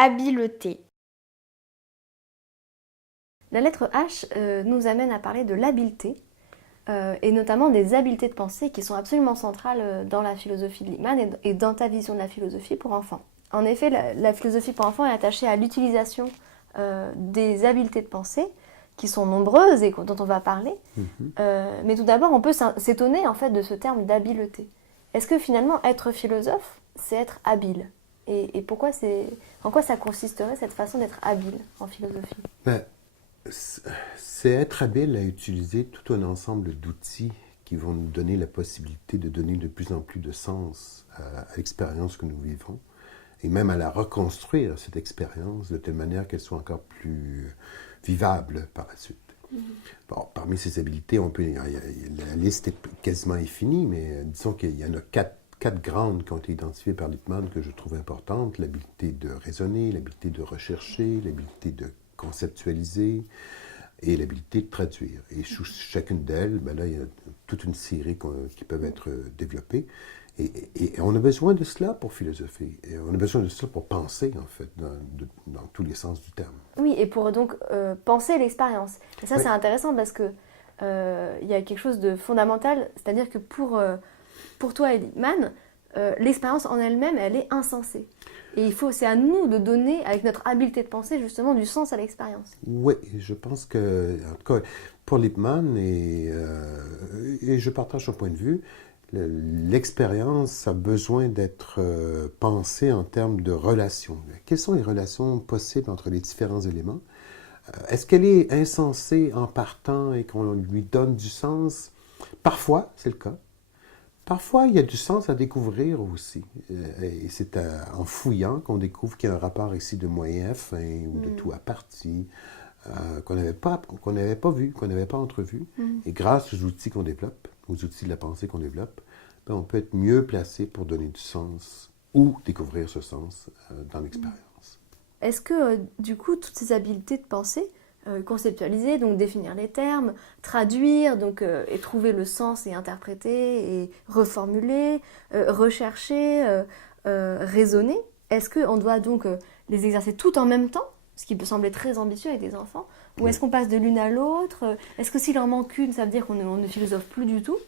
Habileté. La lettre H nous amène à parler de l'habileté, et notamment des habiletés de pensée qui sont absolument centrales dans la philosophie de Lippmann et dans ta vision de la philosophie pour enfants. En effet, la philosophie pour enfants est attachée à l'utilisation des habiletés de pensée, qui sont nombreuses et dont on va parler. Mais tout d'abord, on peut s'étonner en fait de ce terme d'habileté. Est-ce que finalement, être philosophe, c'est être habile ? Et en quoi ça consisterait cette façon d'être habile en philosophie ? C'est être habile à utiliser tout un ensemble d'outils qui vont nous donner la possibilité de donner de plus en plus de sens à l'expérience que nous vivons et même à la reconstruire, cette expérience, de telle manière qu'elle soit encore plus vivable par la suite. Bon, parmi ces habiletés, la liste est quasiment infinie, mais disons qu'il y en a quatre grandes qui ont été identifiées par Lippmann que je trouve importantes. L'habileté de raisonner, l'habileté de rechercher, l'habileté de conceptualiser et l'habileté de traduire. Et chacune d'elles, là, il y a toute une série qui peuvent être développées. Et on a besoin de cela pour philosopher. Et on a besoin de cela pour penser, en fait, dans tous les sens du terme. Oui, et pour donc penser l'expérience. Et ça, oui. C'est intéressant parce que il y a quelque chose de fondamental, c'est-à-dire que pour toi et Lippmann, l'expérience en elle-même, elle est insensée. Et c'est à nous de donner, avec notre habileté de penser, justement, du sens à l'expérience. Oui, je pense que, en tout cas, pour Lippmann, et je partage son point de vue, l'expérience a besoin d'être pensée en termes de relations. Quelles sont les relations possibles entre les différents éléments? Est-ce qu'elle est insensée en partant et qu'on lui donne du sens? Parfois, c'est le cas. Parfois, il y a du sens à découvrir aussi. Et c'est en fouillant qu'on découvre qu'il y a un rapport ici de moyen à fin ou de tout à partie qu'on n'avait pas vu, qu'on n'avait pas entrevu. Et grâce aux outils qu'on développe, aux outils de la pensée qu'on développe, on peut être mieux placé pour donner du sens ou découvrir ce sens dans l'expérience. Est-ce que, du coup, toutes ces habiletés de pensée, conceptualiser, donc définir les termes, traduire, donc, et trouver le sens et interpréter, et reformuler, rechercher, raisonner, est-ce qu'on doit donc les exercer tout en même temps, ce qui peut sembler très ambitieux avec des enfants, ou est-ce qu'on passe de l'une à l'autre? Est-ce que s'il en manque une, ça veut dire qu'on ne philosophe plus du tout?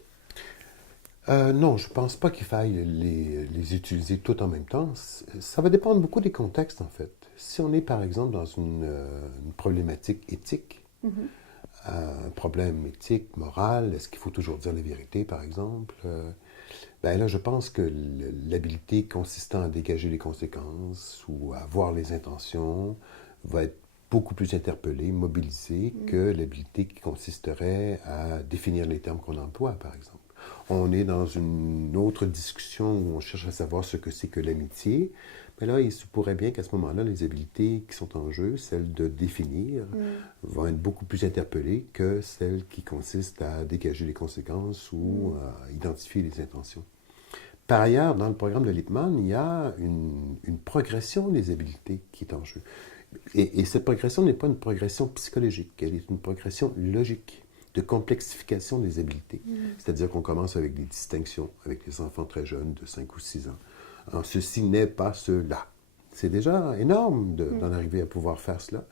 Non, je ne pense pas qu'il faille les utiliser tout en même temps. Ça va dépendre beaucoup des contextes, en fait. Si on est, par exemple, dans une problématique éthique, un problème éthique, moral, est-ce qu'il faut toujours dire la vérité, par exemple? Là, je pense que l'habileté consistant à dégager les conséquences ou à voir les intentions va être beaucoup plus interpellée, mobilisée que l'habileté qui consisterait à définir les termes qu'on emploie, par exemple. On est dans une autre discussion où on cherche à savoir ce que c'est que l'amitié. Mais là, il se pourrait bien qu'à ce moment-là, les habiletés qui sont en jeu, celles de définir, vont être beaucoup plus interpellées que celles qui consistent à dégager les conséquences ou à identifier les intentions. Par ailleurs, dans le programme de Lippmann, il y a une progression des habiletés qui est en jeu. Et cette progression n'est pas une progression psychologique, elle est une progression logique de complexification des habiletés. C'est-à-dire qu'on commence avec des distinctions avec les enfants très jeunes de 5 ou 6 ans. Ceci n'est pas cela. C'est déjà énorme d'en arriver à pouvoir faire cela.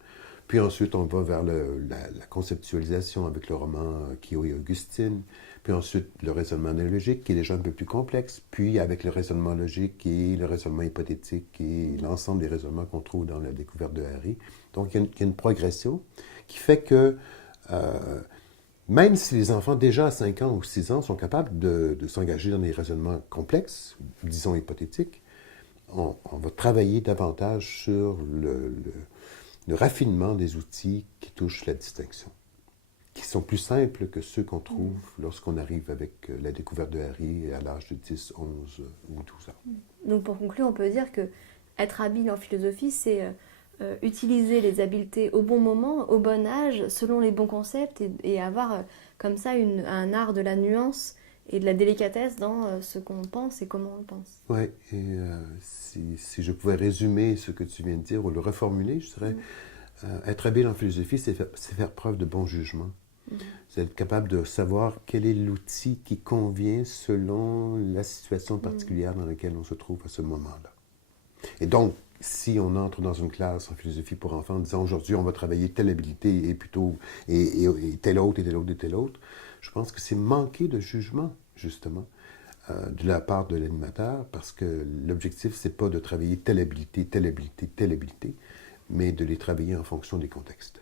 Puis ensuite, on va vers la conceptualisation avec le roman Kyo et Augustine. Puis ensuite, le raisonnement analogique, qui est déjà un peu plus complexe. Puis avec le raisonnement logique et le raisonnement hypothétique et l'ensemble des raisonnements qu'on trouve dans la découverte de Harry. Donc, il y a une progression qui fait que même si les enfants, déjà à 5 ans ou 6 ans, sont capables de s'engager dans des raisonnements complexes, disons hypothétiques, on va travailler davantage sur le raffinement des outils qui touchent la distinction, qui sont plus simples que ceux qu'on trouve lorsqu'on arrive avec la découverte de Harry à l'âge de 10, 11 ou 12 ans. Donc pour conclure, on peut dire que être habile en philosophie, c'est utiliser les habiletés au bon moment, au bon âge, selon les bons concepts, et avoir comme ça un art de la nuance et de la délicatesse dans ce qu'on pense et comment on le pense. Oui, et si je pouvais résumer ce que tu viens de dire ou le reformuler, je dirais être habile en philosophie, c'est faire preuve de bon jugement. C'est être capable de savoir quel est l'outil qui convient selon la situation particulière dans laquelle on se trouve à ce moment-là. Et donc, si on entre dans une classe en philosophie pour enfants en disant aujourd'hui on va travailler telle habilité et plutôt et telle autre et telle autre et telle autre, je pense que c'est manquer de jugement, justement, de la part de l'animateur, parce que l'objectif, c'est pas de travailler telle habilité, telle habilité, telle habilité, mais de les travailler en fonction des contextes.